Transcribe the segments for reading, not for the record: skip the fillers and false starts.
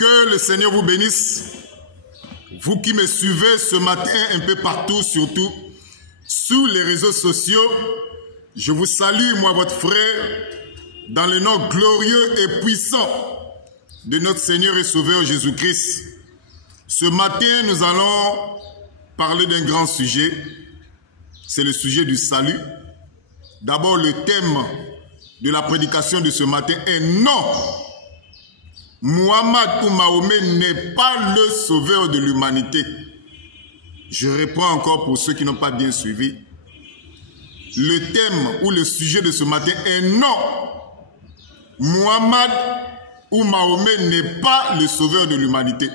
Que le Seigneur vous bénisse. Vous qui me suivez ce matin un peu partout, surtout sur les réseaux sociaux, je vous salue, moi, votre frère, dans le nom glorieux et puissant de notre Seigneur et Sauveur Jésus-Christ. Ce matin, nous allons parler d'un grand sujet. C'est le sujet du salut. D'abord, le thème de la prédication de ce matin est non. Muhammad ou Mahomet n'est pas le sauveur de l'humanité. Je reprends encore pour ceux qui n'ont pas bien suivi. Le thème ou le sujet de ce matin est non. Muhammad ou Mahomet n'est pas le sauveur de l'humanité.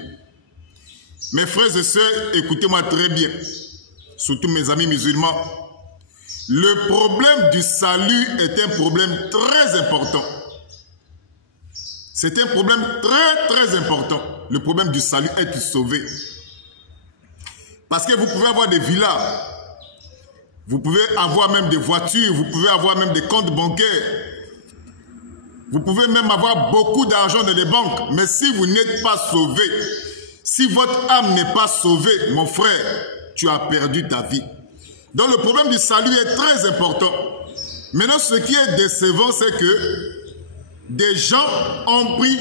Mes frères et sœurs, écoutez-moi très bien, surtout mes amis musulmans. Le problème du salut est un problème très important. C'est un problème très important. Le problème du salut, être sauvé. Parce que vous pouvez avoir des villas, vous pouvez avoir même des voitures, vous pouvez avoir même des comptes bancaires, vous pouvez même avoir beaucoup d'argent dans les banques, mais si vous n'êtes pas sauvé, si votre âme n'est pas sauvée, mon frère, tu as perdu ta vie. Donc le problème du salut est très important. Maintenant, ce qui est décevant, c'est que des gens ont pris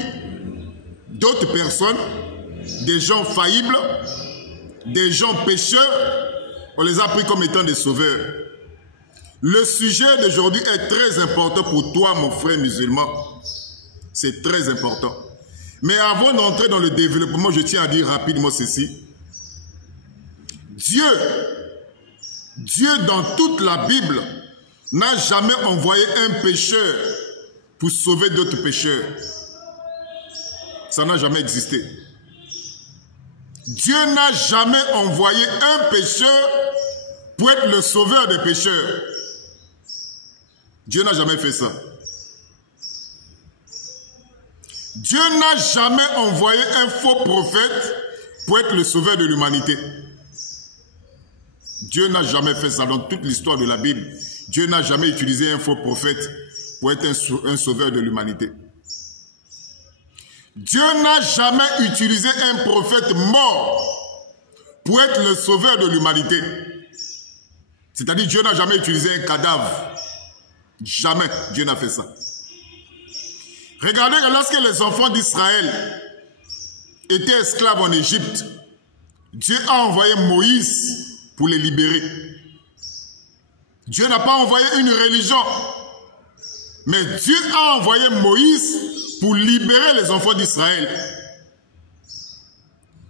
d'autres personnes, des gens faillibles, des gens pécheurs, on les a pris comme étant des sauveurs. Le sujet d'aujourd'hui est très important pour toi, mon frère musulman. C'est très important. Mais avant d'entrer dans le développement, je tiens à dire rapidement ceci. Dieu, dans toute la Bible, n'a jamais envoyé un pécheur pour sauver d'autres pécheurs. Ça n'a jamais existé. Dieu n'a jamais envoyé un pécheur pour être le sauveur des pécheurs. Dieu n'a jamais fait ça. Dieu n'a jamais envoyé un faux prophète pour être le sauveur de l'humanité. Dieu n'a jamais fait ça dans toute l'histoire de la Bible. Dieu n'a jamais utilisé un faux prophète pour être un sauveur de l'humanité. Dieu n'a jamais utilisé un prophète mort pour être le sauveur de l'humanité. C'est-à-dire Dieu n'a jamais utilisé un cadavre. Jamais Dieu n'a fait ça. Regardez que lorsque les enfants d'Israël étaient esclaves en Égypte, Dieu a envoyé Moïse pour les libérer. Dieu n'a pas envoyé une religion, mais Dieu a envoyé Moïse pour libérer les enfants d'Israël.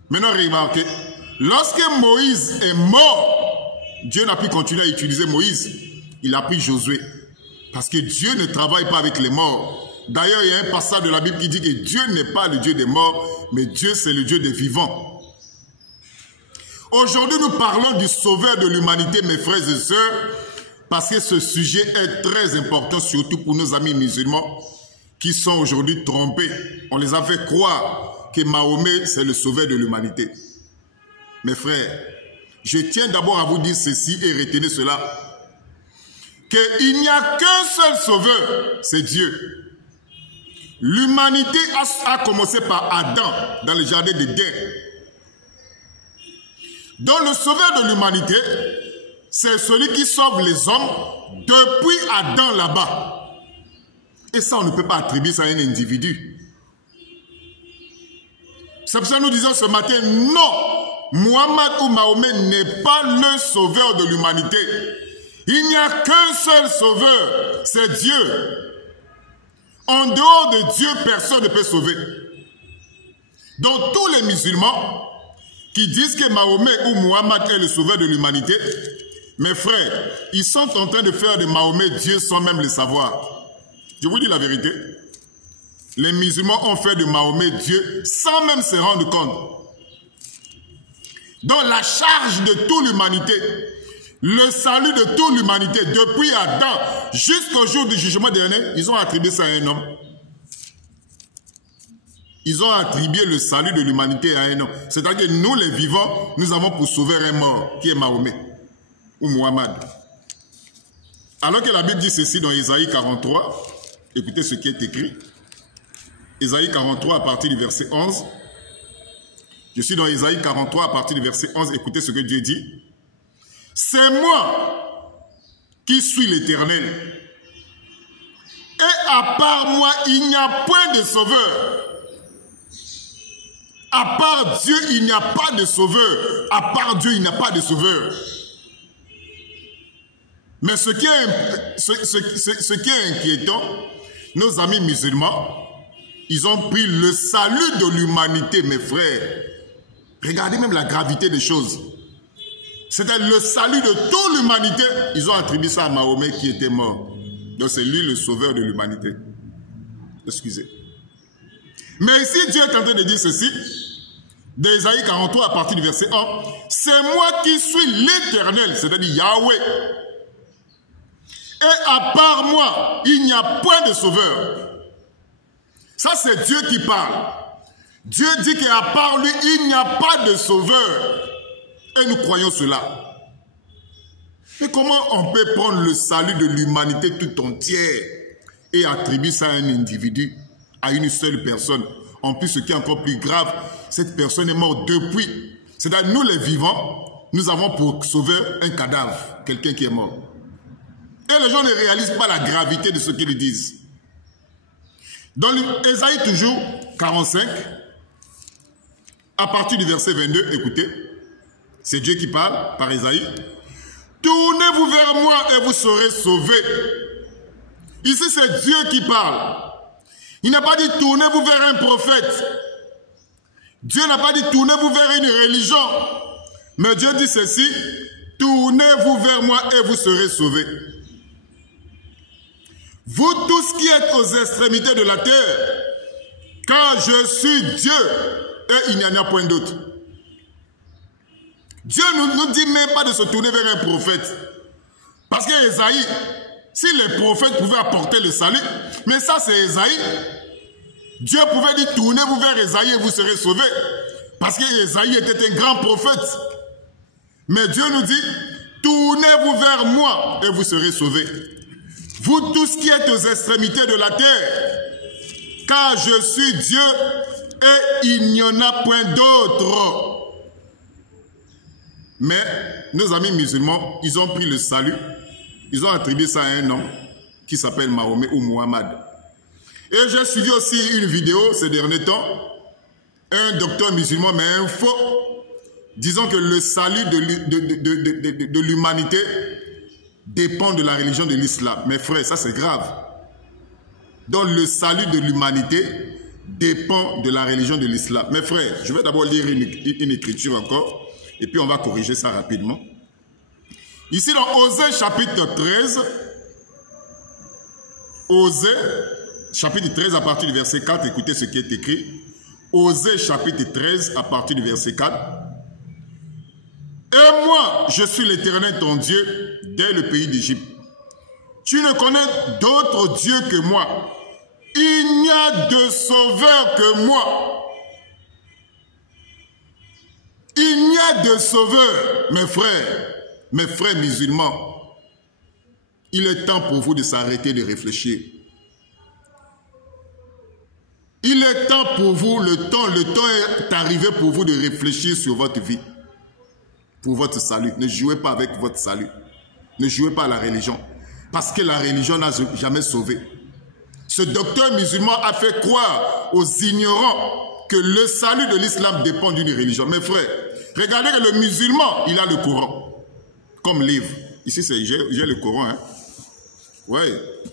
Maintenant, remarquez, lorsque Moïse est mort, Dieu n'a pu continuer à utiliser Moïse. Il a pris Josué. Parce que Dieu ne travaille pas avec les morts. D'ailleurs, il y a un passage de la Bible qui dit que Dieu n'est pas le Dieu des morts, mais Dieu, c'est le Dieu des vivants. Aujourd'hui, nous parlons du sauveur de l'humanité, mes frères et sœurs, parce que ce sujet est très important, surtout pour nos amis musulmans qui sont aujourd'hui trompés. On les a fait croire que Mahomet, c'est le sauveur de l'humanité. Mes frères, je tiens d'abord à vous dire ceci et retenez cela. Qu'il n'y a qu'un seul sauveur, c'est Dieu. L'humanité a commencé par Adam dans le jardin d'Éden. Donc le sauveur de l'humanité, c'est celui qui sauve les hommes depuis Adam là-bas. Et ça, on ne peut pas attribuer ça à un individu. C'est pour ça que nous disons ce matin, non, Muhammad ou Mahomet n'est pas le sauveur de l'humanité. Il n'y a qu'un seul sauveur, c'est Dieu. En dehors de Dieu, personne ne peut sauver. Donc tous les musulmans qui disent que Mahomet ou Muhammad est le sauveur de l'humanité, mes frères, ils sont en train de faire de Mahomet Dieu sans même le savoir. Je vous dis la vérité. Les musulmans ont fait de Mahomet Dieu sans même se rendre compte. Donc la charge de toute l'humanité, le salut de toute l'humanité, depuis Adam jusqu'au jour du jugement dernier, ils ont attribué ça à un homme. Ils ont attribué le salut de l'humanité à un homme. C'est-à-dire que nous, les vivants, nous avons pour sauver un mort, qui est Mahomet ou Muhammad. Alors que la Bible dit ceci dans Isaïe 43, écoutez ce qui est écrit. Isaïe 43 à partir du verset 11. Je suis dans Isaïe 43 à partir du verset 11. Écoutez ce que Dieu dit. C'est moi qui suis l'Éternel. Et à part moi, il n'y a point de sauveur. À part Dieu, il n'y a pas de sauveur. À part Dieu, il n'y a pas de sauveur. Mais ce qui est inquiétant, nos amis musulmans, ils ont pris le salut de l'humanité, mes frères. Regardez même la gravité des choses. C'était le salut de toute l'humanité. Ils ont attribué ça à Mahomet qui était mort. Donc c'est lui le sauveur de l'humanité. Excusez. Mais ici, Dieu est en train de dire ceci. D'Isaïe 43 à partir du verset 1. C'est moi qui suis l'Éternel, c'est-à-dire Yahweh. Et à part moi, il n'y a point de sauveur. Ça, c'est Dieu qui parle. Dieu dit qu'à part lui, il n'y a pas de sauveur. Et nous croyons cela. Mais comment on peut prendre le salut de l'humanité tout entière et attribuer ça à un individu, à une seule personne? En plus, ce qui est encore plus grave, cette personne est morte depuis. C'est-à-dire, nous les vivants, nous avons pour sauveur un cadavre, quelqu'un qui est mort. Et les gens ne réalisent pas la gravité de ce qu'ils disent. Dans Ésaïe toujours 45, à partir du verset 22, écoutez, c'est Dieu qui parle par Ésaïe. Tournez-vous vers moi et vous serez sauvés. Ici, c'est Dieu qui parle. Il n'a pas dit tournez-vous vers un prophète. Dieu n'a pas dit tournez-vous vers une religion. Mais Dieu dit ceci, tournez-vous vers moi et vous serez sauvés. Vous tous qui êtes aux extrémités de la terre, car je suis Dieu et il n'y en a point d'autre. Dieu ne nous dit même pas de se tourner vers un prophète. Parce qu'Ésaïe, si les prophètes pouvaient apporter le salut, mais ça c'est Ésaïe, Dieu pouvait dire tournez-vous vers Ésaïe et vous serez sauvés. Parce qu'Ésaïe était un grand prophète. Mais Dieu nous dit tournez-vous vers moi et vous serez sauvés. Vous tous qui êtes aux extrémités de la terre, car je suis Dieu et il n'y en a point d'autre. Mais nos amis musulmans, ils ont pris le salut, ils ont attribué ça à un homme qui s'appelle Mahomet ou Muhammad. Et j'ai suivi aussi une vidéo ces derniers temps, un docteur musulman, mais un faux, disant que le salut de l'humanité dépend de la religion de l'islam. Mes frères, ça c'est grave. Donc le salut de l'humanité dépend de la religion de l'islam. Mes frères, je vais d'abord lire une écriture encore, et puis on va corriger ça rapidement. Ici dans Osée chapitre 13, Osée chapitre 13 à partir du verset 4, écoutez ce qui est écrit. Osée chapitre 13 à partir du verset 4. Et moi, je suis l'Éternel ton Dieu dès le pays d'Égypte. Tu ne connais d'autre Dieu que moi. Il n'y a de sauveur que moi. Il n'y a de sauveur, mes frères musulmans. Il est temps pour vous de s'arrêter de réfléchir. Il est temps pour vous, le temps est arrivé pour vous de réfléchir sur votre vie. Pour votre salut. Ne jouez pas avec votre salut. Ne jouez pas à la religion. Parce que la religion n'a jamais sauvé. Ce docteur musulman a fait croire aux ignorants que le salut de l'islam dépend d'une religion. Mes frères, regardez que le musulman, il a le Coran comme livre. Ici, j'ai le Coran. Hein? Oui,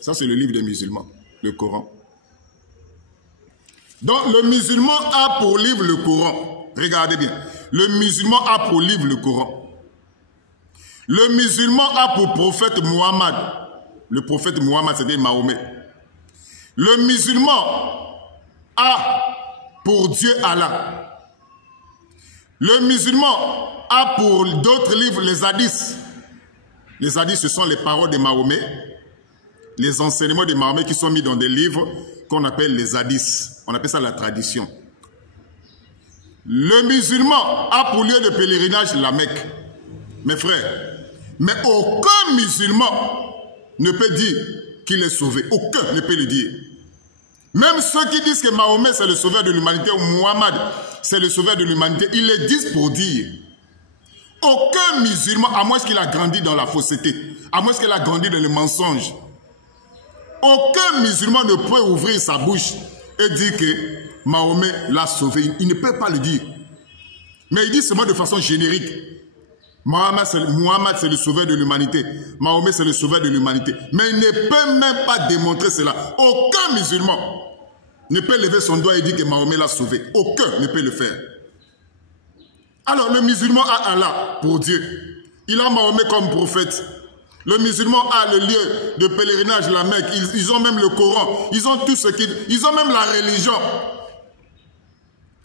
ça c'est le livre des musulmans, le Coran. Donc le musulman a pour livre le Coran. Regardez bien. Le musulman a pour livre le Coran. Le musulman a pour prophète Muhammad. Le prophète Muhammad, c'était Mahomet. Le musulman a pour Dieu Allah. Le musulman a pour d'autres livres les hadiths. Les hadiths, ce sont les paroles de Mahomet, les enseignements de Mahomet qui sont mis dans des livres qu'on appelle les hadiths. On appelle ça la tradition. Le musulman a pour lieu de pèlerinage la Mecque. Mes frères, mais aucun musulman ne peut dire qu'il est sauvé. Aucun ne peut le dire. Même ceux qui disent que Mahomet c'est le sauveur de l'humanité ou Muhammad c'est le sauveur de l'humanité, ils le disent pour dire. Aucun musulman, à moins qu'il a grandi dans la fausseté, à moins qu'il a grandi dans le mensonge, aucun musulman ne peut ouvrir sa bouche et dire que Mahomet l'a sauvé. Il ne peut pas le dire. Mais il dit seulement de façon générique. Muhammad c'est le sauveur de l'humanité. Mahomet c'est le sauveur de l'humanité. Mais il ne peut même pas démontrer cela. Aucun musulman ne peut lever son doigt et dire que Mahomet l'a sauvé. Aucun ne peut le faire. Alors le musulman a Allah pour Dieu. Il a Mahomet comme prophète. Le musulman a le lieu de pèlerinage, la Mecque. Ils ont même le Coran. Ils ont tout ce qu'ils... Ils ont même la religion.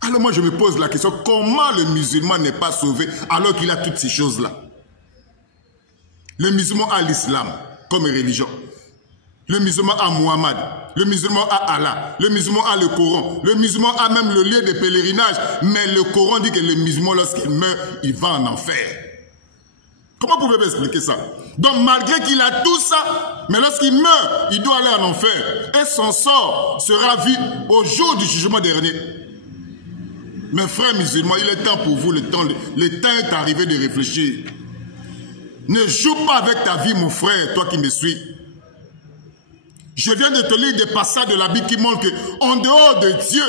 Alors moi je me pose la question, comment le musulman n'est pas sauvé alors qu'il a toutes ces choses-là? Le musulman a l'islam comme religion. Le musulman a Muhammad. Le musulman a Allah. Le musulman a le Coran. Le musulman a même le lieu de pèlerinage. Mais le Coran dit que le musulman, lorsqu'il meurt, il va en enfer. Comment pouvez-vous expliquer ça? Donc malgré qu'il a tout ça, mais lorsqu'il meurt, il doit aller en enfer. Et son sort sera vu au jour du jugement dernier. Mes frères musulmans, il est temps pour vous, le temps est arrivé de réfléchir. Ne joue pas avec ta vie, mon frère, toi qui me suis. Je viens de te lire des passages de la Bible qui montrent qu'en dehors de Dieu,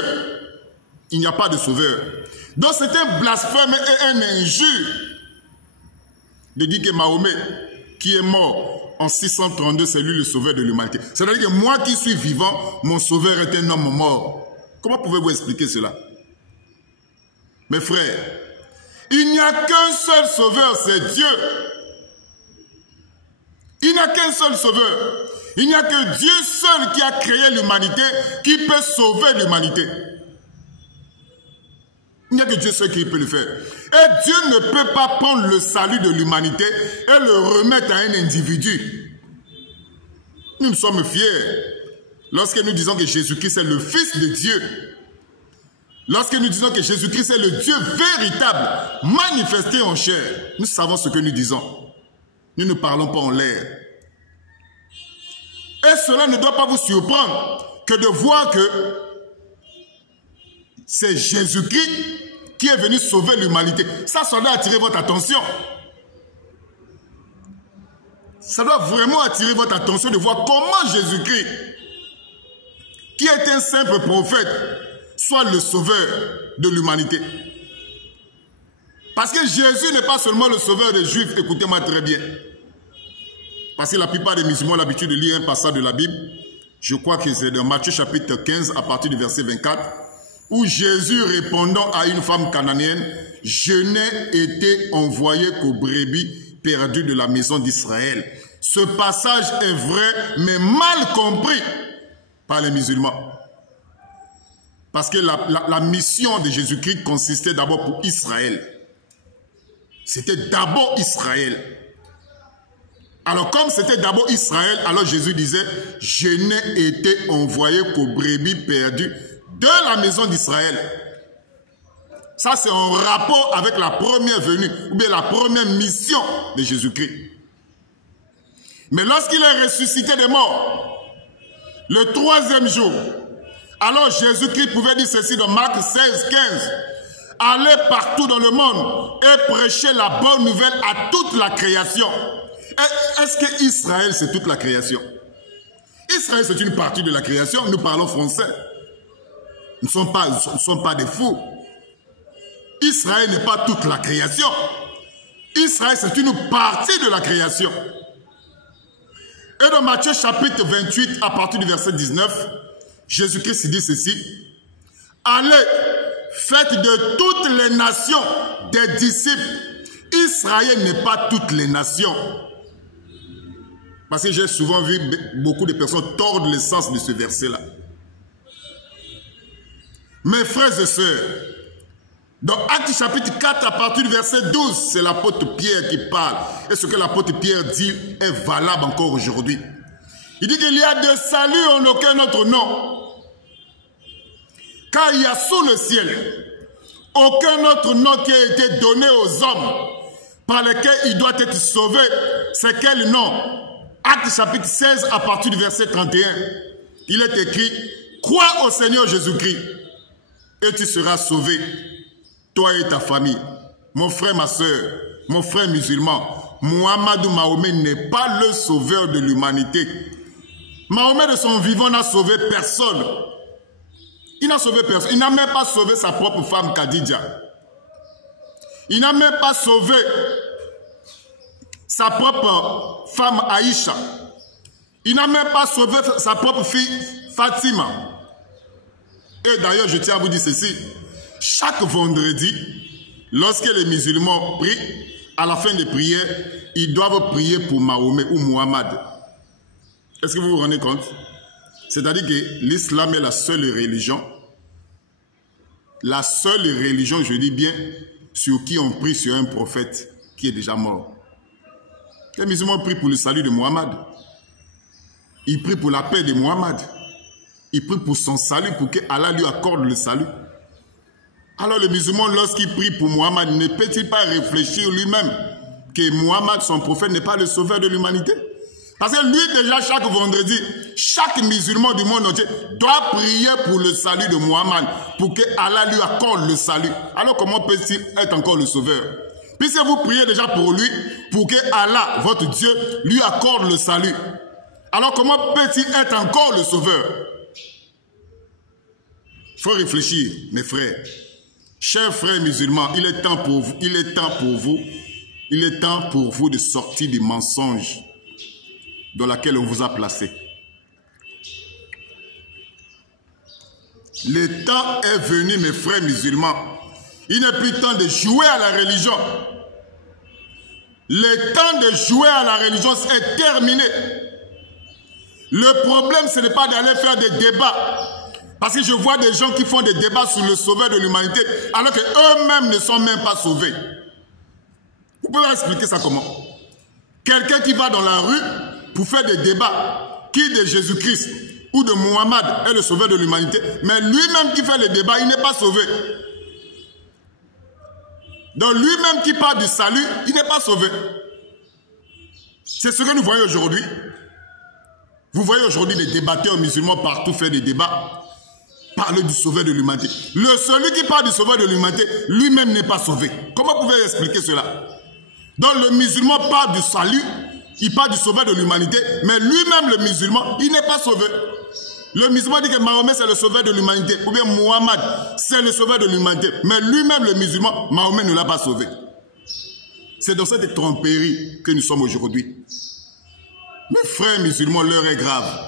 il n'y a pas de sauveur. Donc c'est un blasphème et un injure de dire que Mahomet, qui est mort en 632, c'est lui le sauveur de l'humanité. C'est-à-dire que moi qui suis vivant, mon sauveur est un homme mort. Comment pouvez-vous expliquer cela? Mes frères, il n'y a qu'un seul sauveur, c'est Dieu. Il n'y a qu'un seul sauveur. Il n'y a que Dieu seul qui a créé l'humanité, qui peut sauver l'humanité. Il n'y a que Dieu seul qui peut le faire. Et Dieu ne peut pas prendre le salut de l'humanité et le remettre à un individu. Nous sommes fiers lorsque nous disons que Jésus-Christ est le Fils de Dieu. Lorsque nous disons que Jésus-Christ est le Dieu véritable, manifesté en chair, nous savons ce que nous disons. Nous ne parlons pas en l'air. Et cela ne doit pas vous surprendre que de voir que c'est Jésus-Christ qui est venu sauver l'humanité. Ça doit attirer votre attention. Ça doit vraiment attirer votre attention de voir comment Jésus-Christ, qui est un simple prophète, soit le sauveur de l'humanité. Parce que Jésus n'est pas seulement le sauveur des Juifs, écoutez-moi très bien. Parce que la plupart des musulmans ont l'habitude de lire un passage de la Bible. Je crois que c'est dans Matthieu chapitre 15 à partir du verset 24. Où Jésus répondant à une femme cananéenne, « Je n'ai été envoyé qu'aux brebis perdues de la maison d'Israël. » Ce passage est vrai, mais mal compris par les musulmans. Parce que la mission de Jésus-Christ consistait d'abord pour Israël. C'était d'abord Israël. Alors comme c'était d'abord Israël, alors Jésus disait, « Je n'ai été envoyé qu'aux brebis perdues de la maison d'Israël. » Ça c'est en rapport avec la première venue, ou bien la première mission de Jésus-Christ. Mais lorsqu'il est ressuscité des morts, le 3e jour, alors Jésus-Christ pouvait dire ceci dans Marc 16, 15. « Allez partout dans le monde et prêchez la bonne nouvelle à toute la création. » Est-ce que Israël c'est toute la création? Israël c'est une partie de la création, nous parlons français. Nous ne sommes pas des fous. Israël n'est pas toute la création. Israël c'est une partie de la création. Et dans Matthieu chapitre 28 à partir du verset 19, Jésus-Christ dit ceci. « Allez, faites de toutes les nations des disciples. » Israël n'est pas toutes les nations. Parce que j'ai souvent vu beaucoup de personnes tordre le sens de ce verset-là. Mes frères et sœurs, dans Actes chapitre 4 à partir du verset 12, c'est l'apôtre Pierre qui parle. Et ce que l'apôtre Pierre dit est valable encore aujourd'hui. Il dit qu'il y a de salut en aucun autre nom. Car il y a sous le ciel aucun autre nom qui a été donné aux hommes par lequel il doit être sauvé. C'est quel nom? Actes chapitre 16 à partir du verset 31. Il est écrit, Crois au Seigneur Jésus-Christ et tu seras sauvé, toi et ta famille. Mon frère, ma soeur, mon frère musulman, Muhammad Mahomet n'est pas le sauveur de l'humanité. Mahomet de son vivant n'a sauvé personne. Il n'a sauvé personne. Il n'a même pas sauvé sa propre femme Khadija. Il n'a même pas sauvé sa propre femme Aïcha. Il n'a même pas sauvé sa propre fille Fatima. Et d'ailleurs, je tiens à vous dire ceci. Chaque vendredi, lorsque les musulmans prient, à la fin des prières, ils doivent prier pour Mahomet ou Muhammad. Est-ce que vous vous rendez compte? C'est-à-dire que l'islam est la seule religion, je dis bien, sur qui on prie sur un prophète qui est déjà mort. Les musulmans prient pour le salut de Muhammad. Ils prient pour la paix de Muhammad. Ils prient pour son salut, pour que Allah lui accorde le salut. Alors le musulman, lorsqu'il prie pour Muhammad, ne peut-il pas réfléchir lui-même que Muhammad, son prophète, n'est pas le sauveur de l'humanité? Parce que lui, déjà, chaque vendredi, chaque musulman du monde entier doit prier pour le salut de Muhammad, pour que Allah lui accorde le salut. Alors comment peut-il être encore le sauveur? Puisque vous priez déjà pour lui, pour que Allah, votre Dieu, lui accorde le salut. Alors comment peut-il être encore le sauveur? Il faut réfléchir, mes frères. Chers frères musulmans, il est temps pour vous de sortir du mensonge dans lequel on vous a placé. Le temps est venu, mes frères musulmans. Il n'est plus temps de jouer à la religion. Le temps de jouer à la religion est terminé. Le problème, ce n'est pas d'aller faire des débats. Parce que je vois des gens qui font des débats sur le sauveur de l'humanité, alors qu'eux-mêmes ne sont même pas sauvés. Vous pouvez expliquer ça comment? Quelqu'un qui va dans la rue pour faire des débats, qui de Jésus-Christ ou de Muhammad est le sauveur de l'humanité, mais lui-même qui fait les débats, il n'est pas sauvé. Donc lui-même qui parle du salut, il n'est pas sauvé. C'est ce que nous voyons aujourd'hui. Vous voyez aujourd'hui les débatteurs musulmans partout faire des débats, parler du sauveur de l'humanité. Celui qui parle du sauveur de l'humanité, lui-même n'est pas sauvé. Comment pouvez-vous expliquer cela? Donc le musulman parle du salut, il parle du sauveur de l'humanité, mais lui-même le musulman, il n'est pas sauvé. Le musulman dit que Mahomet c'est le sauveur de l'humanité, ou bien Muhammad c'est le sauveur de l'humanité, mais lui-même le musulman, Mahomet ne l'a pas sauvé. C'est dans cette tromperie que nous sommes aujourd'hui. Mes frères musulmans, l'heure est grave.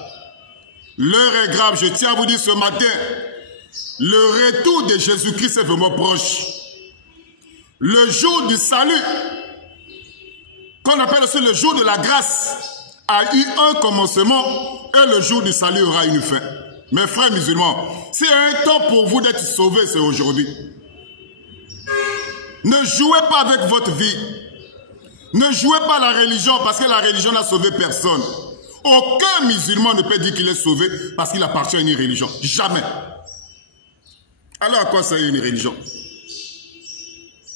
L'heure est grave, je tiens à vous dire ce matin, le retour de Jésus-Christ est vraiment proche. Le jour du salut, qu'on appelle aussi le jour de la grâce, a eu un commencement et le jour du salut aura une fin. Mes frères musulmans, s'il y a un temps pour vous d'être sauvés, c'est aujourd'hui. Ne jouez pas avec votre vie. Ne jouez pas la religion parce que la religion n'a sauvé personne. Aucun musulman ne peut dire qu'il est sauvé parce qu'il appartient à une religion. Jamais. Alors à quoi ça est une religion?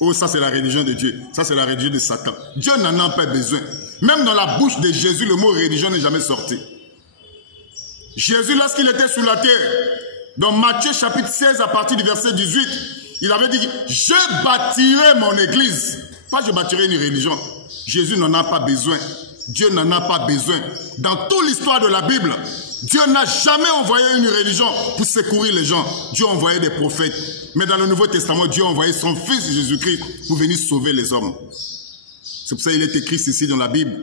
Oh, ça c'est la religion de Dieu. Ça c'est la religion de Satan. Dieu n'en a pas besoin. Même dans la bouche de Jésus, le mot religion n'est jamais sorti. Jésus, lorsqu'il était sur la terre, dans Matthieu chapitre 16, à partir du verset 18, il avait dit, je bâtirai mon église. Pas je bâtirai une religion. Jésus n'en a pas besoin. Dieu n'en a pas besoin. Dans toute l'histoire de la Bible, Dieu n'a jamais envoyé une religion pour secourir les gens. Dieu a envoyé des prophètes. Mais dans le Nouveau Testament, Dieu a envoyé son Fils Jésus-Christ pour venir sauver les hommes. C'est pour ça qu'il est écrit ici dans la Bible,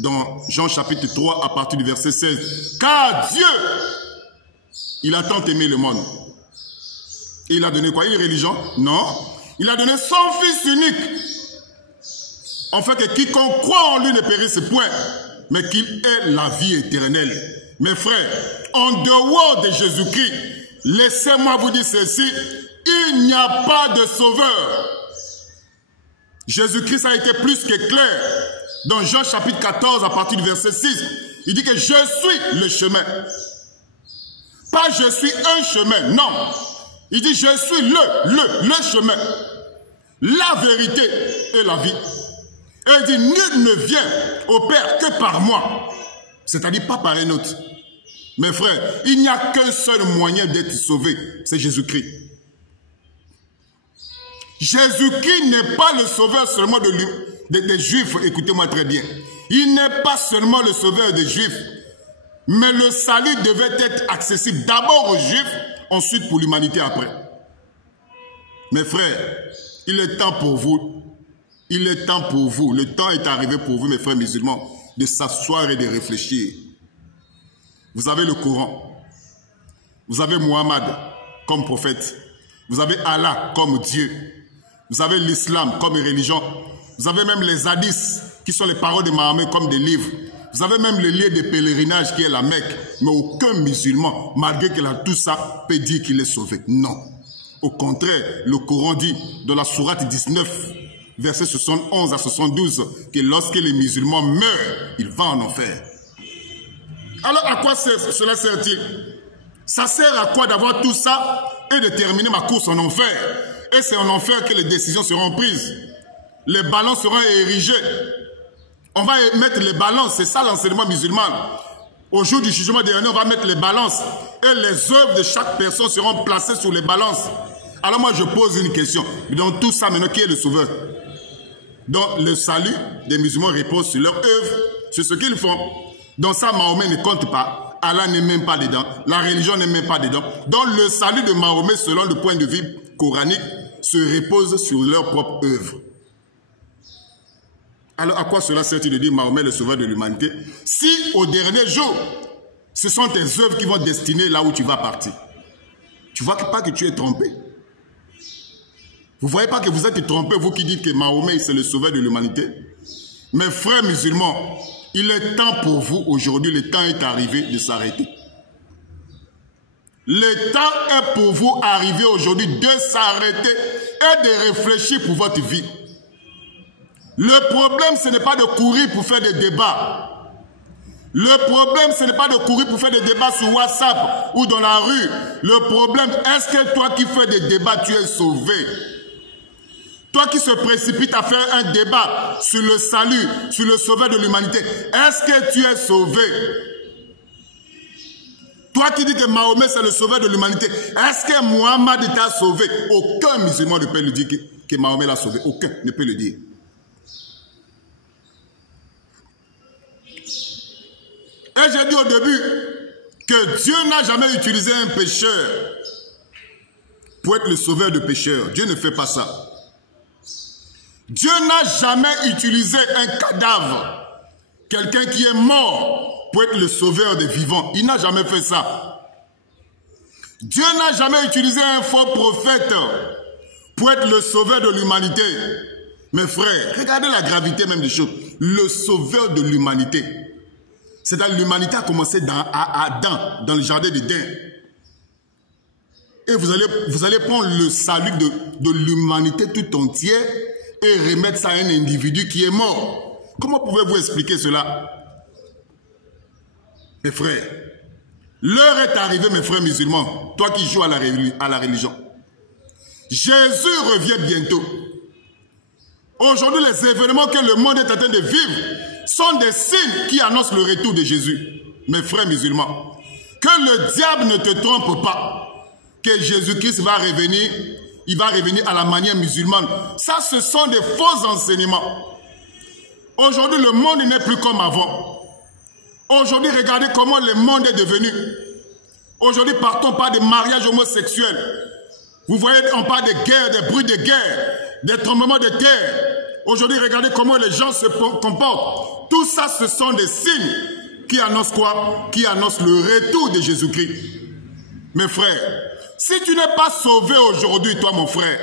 dans Jean chapitre 3, à partir du verset 16. Car Dieu, il a tant aimé le monde. Et il a donné quoi? Une religion? Non. Il a donné son Fils unique. En fait, que quiconque croit en lui ne périsse point, mais qu'il ait la vie éternelle. Mes frères, en dehors de Jésus-Christ, laissez-moi vous dire ceci, il n'y a pas de sauveur. Jésus-Christ a été plus que clair. Dans Jean chapitre 14, à partir du verset 6, il dit que je suis le chemin. Pas je suis un chemin, non. Il dit je suis le chemin, la vérité et la vie. Et il dit, nul ne vient au Père que par moi. C'est-à-dire pas par un autre. Mes frères, il n'y a qu'un seul moyen d'être sauvé, c'est Jésus-Christ. Jésus-Christ n'est pas le sauveur seulement des Juifs, écoutez-moi très bien. Il n'est pas seulement le sauveur des Juifs, mais le salut devait être accessible d'abord aux Juifs, ensuite pour l'humanité après. Mes frères, il est temps pour vous, le temps est arrivé pour vous, mes frères musulmans, de s'asseoir et de réfléchir. Vous avez le Coran, vous avez Mohammed comme prophète, vous avez Allah comme Dieu, vous avez l'islam comme religion, vous avez même les hadiths qui sont les paroles de Mahomet comme des livres, vous avez même le lieu de pèlerinage qui est la Mecque, mais aucun musulman, malgré qu'il a tout ça, peut dire qu'il est sauvé. Non. Au contraire, le Coran dit dans la sourate 19, versets 71 à 72, que lorsque les musulmans meurent, ils vont en enfer. Alors à quoi cela sert-il? Ça sert à quoi d'avoir tout ça et de terminer ma course en enfer? Et c'est en enfer que les décisions seront prises. Les balances seront érigées. On va mettre les balances, c'est ça l'enseignement musulman. Au jour du jugement dernier, on va mettre les balances. Et les œuvres de chaque personne seront placées sur les balances. Alors moi je pose une question. Dans tout ça maintenant, qui est le sauveur? Donc le salut des musulmans repose sur leur œuvre, sur ce qu'ils font. Donc ça, Mahomet ne compte pas. Allah n'est même pas dedans. La religion n'est même pas dedans. Donc le salut de Mahomet, selon le point de vue coranique, se repose sur leur propre œuvre. Alors à quoi cela sert-il de dire Mahomet le sauveur de l'humanité si au dernier jour, ce sont tes œuvres qui vont destiner là où tu vas partir? Tu ne vois pas que tu es trompé? Vous ne voyez pas que vous êtes trompé, vous qui dites que Mahomet c'est le sauveur de l'humanité? Mes frères musulmans, il est temps pour vous aujourd'hui, le temps est arrivé de s'arrêter. Le temps est pour vous arrivé aujourd'hui de s'arrêter et de réfléchir pour votre vie. Le problème, ce n'est pas de courir pour faire des débats. Le problème, ce n'est pas de courir pour faire des débats sur WhatsApp ou dans la rue. Le problème, est-ce que toi qui fais des débats, tu es sauvé? Toi qui se précipites à faire un débat sur le salut, sur le sauveur de l'humanité, est-ce que tu es sauvé? Toi qui dis que Mahomet c'est le sauveur de l'humanité, est-ce que Mohammed t'a sauvé? Aucun musulman ne peut le dire que Mahomet l'a sauvé. Aucun ne peut le dire. Et j'ai dit au début que Dieu n'a jamais utilisé un pécheur pour être le sauveur de pécheurs. Dieu ne fait pas ça. Dieu n'a jamais utilisé un cadavre, quelqu'un qui est mort, pour être le sauveur des vivants. Il n'a jamais fait ça. Dieu n'a jamais utilisé un faux prophète pour être le sauveur de l'humanité. Mes frères, regardez la gravité même des choses. Le sauveur de l'humanité. C'est-à-dire l'humanité a commencé à Adam, dans le jardin d'Éden. Et vous allez prendre le salut de l'humanité tout entière et remettre ça à un individu qui est mort. Comment pouvez-vous expliquer cela? Mes frères, l'heure est arrivée, mes frères musulmans, toi qui joues à la religion. Jésus revient bientôt. Aujourd'hui, les événements que le monde est en train de vivre sont des signes qui annoncent le retour de Jésus. Mes frères musulmans, que le diable ne te trompe pas, que Jésus-Christ va revenir, il va revenir à la manière musulmane. Ça, ce sont des faux enseignements. Aujourd'hui, le monde n'est plus comme avant. Aujourd'hui, regardez comment le monde est devenu. Aujourd'hui, partons par des mariages homosexuels. Vous voyez, on parle de guerre, des bruits de guerre, des tremblements de terre. Aujourd'hui, regardez comment les gens se comportent. Tout ça, ce sont des signes qui annoncent quoi? Qui annoncent le retour de Jésus-Christ. Mes frères, si tu n'es pas sauvé aujourd'hui, toi mon frère,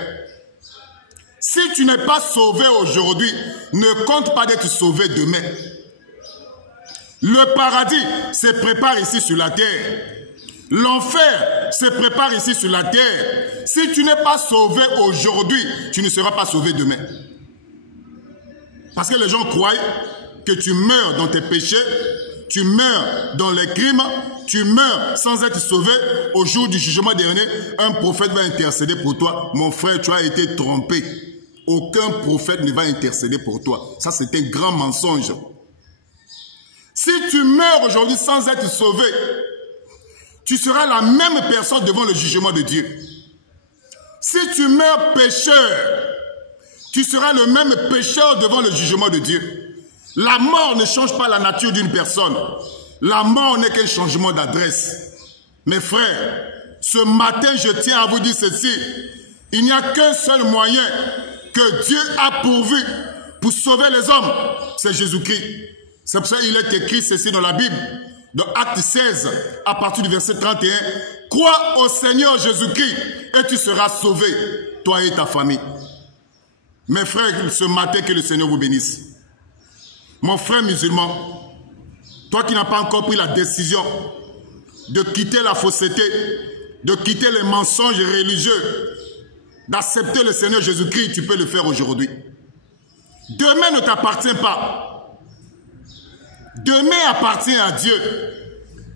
si tu n'es pas sauvé aujourd'hui, ne compte pas d'être sauvé demain. Le paradis se prépare ici sur la terre. L'enfer se prépare ici sur la terre. Si tu n'es pas sauvé aujourd'hui, tu ne seras pas sauvé demain. Parce que les gens croient que tu meurs dans tes péchés, tu meurs dans les crimes, tu meurs sans être sauvé. Au jour du jugement dernier, un prophète va intercéder pour toi. Mon frère, tu as été trompé. Aucun prophète ne va intercéder pour toi. Ça, c'est un grand mensonge. Si tu meurs aujourd'hui sans être sauvé, tu seras la même personne devant le jugement de Dieu. Si tu meurs pécheur, tu seras le même pécheur devant le jugement de Dieu. La mort ne change pas la nature d'une personne. La mort n'est qu'un changement d'adresse. Mes frères, ce matin, je tiens à vous dire ceci. Il n'y a qu'un seul moyen que Dieu a pourvu pour sauver les hommes. C'est Jésus-Christ. C'est pour ça qu'il est écrit ceci dans la Bible. Dans Acte 16, à partir du verset 31. Crois au Seigneur Jésus-Christ et tu seras sauvé, toi et ta famille. Mes frères, ce matin, que le Seigneur vous bénisse. Mon frère musulman, toi qui n'as pas encore pris la décision de quitter la fausseté, de quitter les mensonges religieux, d'accepter le Seigneur Jésus-Christ, tu peux le faire aujourd'hui. Demain ne t'appartient pas. Demain appartient à Dieu.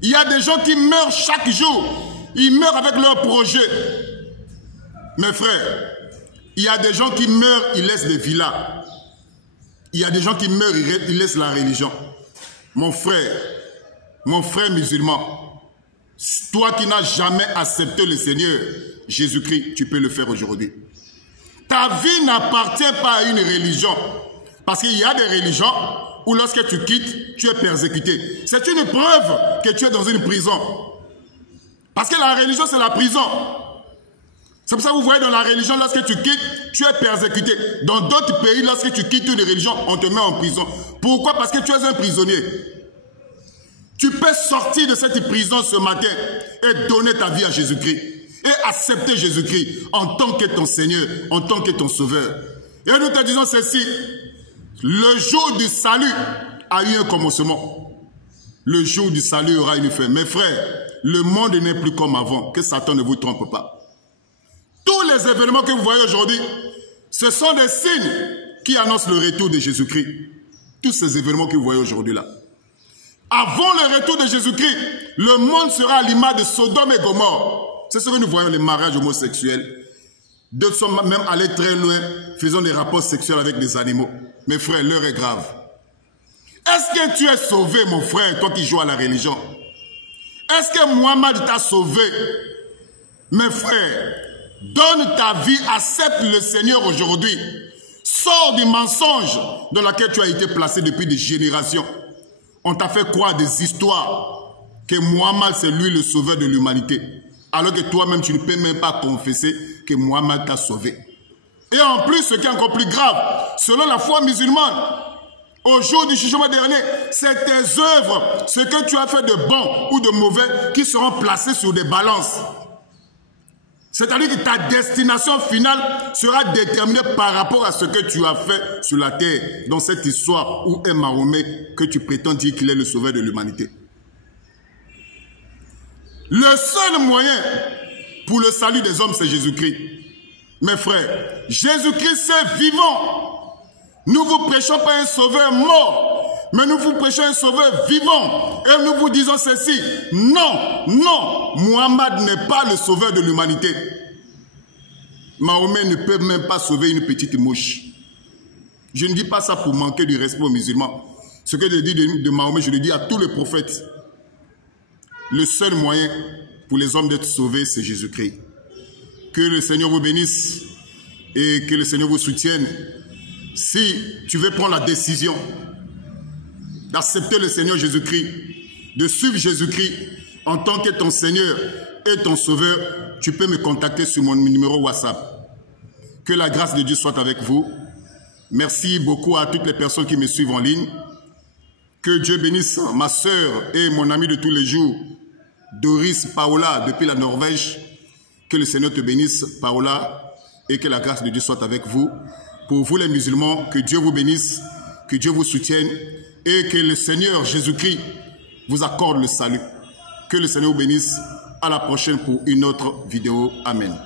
Il y a des gens qui meurent chaque jour. Ils meurent avec leurs projets. Mes frères, il y a des gens qui meurent, ils laissent des villas. Il y a des gens qui meurent, ils laissent la religion. Mon frère musulman, toi qui n'as jamais accepté le Seigneur Jésus-Christ, tu peux le faire aujourd'hui. Ta vie n'appartient pas à une religion. Parce qu'il y a des religions où lorsque tu quittes, tu es persécuté. C'est une preuve que tu es dans une prison. Parce que la religion, c'est la prison. C'est pour ça que vous voyez dans la religion, lorsque tu quittes, tu es persécuté. Dans d'autres pays, lorsque tu quittes une religion, on te met en prison. Pourquoi? Parce que tu es un prisonnier. Tu peux sortir de cette prison ce matin et donner ta vie à Jésus-Christ. Et accepter Jésus-Christ en tant que ton Seigneur, en tant que ton Sauveur. Et nous te disons ceci. Le jour du salut a eu un commencement. Le jour du salut aura une fin. Mes frères, le monde n'est plus comme avant. Que Satan ne vous trompe pas. Tous les événements que vous voyez aujourd'hui, ce sont des signes qui annoncent le retour de Jésus-Christ. Tous ces événements que vous voyez aujourd'hui là. Avant le retour de Jésus-Christ, le monde sera à l'image de Sodome et Gomorrhe. C'est ce que nous voyons, les mariages homosexuels. D'autres sont même allés très loin, faisant des rapports sexuels avec des animaux. Mes frères, l'heure est grave. Est-ce que tu es sauvé, mon frère, toi qui joues à la religion? Est-ce que Mohammed t'a sauvé? Mes frères, donne ta vie, accepte le Seigneur aujourd'hui. Sors du mensonge dans lequel tu as été placé depuis des générations. On t'a fait croire des histoires que Mohammed c'est lui le sauveur de l'humanité. Alors que toi-même tu ne peux même pas confesser que Mohammed t'a sauvé. Et en plus, ce qui est encore plus grave, selon la foi musulmane, au jour du jugement dernier, c'est tes œuvres, ce que tu as fait de bon ou de mauvais, qui seront placés sur des balances. C'est-à-dire que ta destination finale sera déterminée par rapport à ce que tu as fait sur la terre, dans cette histoire où est Mahomet, que tu prétends dire qu'il est le sauveur de l'humanité. Le seul moyen pour le salut des hommes, c'est Jésus-Christ. Mes frères, Jésus-Christ c'est vivant. Nous vous prêchons pas un sauveur mort, mais nous vous prêchons un sauveur vivant. Et nous vous disons ceci, non, non, Mohammed n'est pas le sauveur de l'humanité. Mahomet ne peut même pas sauver une petite mouche. Je ne dis pas ça pour manquer du respect aux musulmans. Ce que je dis de Mahomet, je le dis à tous les prophètes. Le seul moyen pour les hommes d'être sauvés, c'est Jésus-Christ. Que le Seigneur vous bénisse et que le Seigneur vous soutienne. Si tu veux prendre la décision d'accepter le Seigneur Jésus-Christ, de suivre Jésus-Christ en tant que ton Seigneur et ton Sauveur, tu peux me contacter sur mon numéro WhatsApp. Que la grâce de Dieu soit avec vous. Merci beaucoup à toutes les personnes qui me suivent en ligne. Que Dieu bénisse ma sœur et mon ami de tous les jours, Doris Paola, depuis la Norvège. Que le Seigneur te bénisse, Paola, et que la grâce de Dieu soit avec vous. Pour vous les musulmans, que Dieu vous bénisse, que Dieu vous soutienne, et que le Seigneur Jésus-Christ vous accorde le salut. Que le Seigneur vous bénisse. À la prochaine pour une autre vidéo. Amen.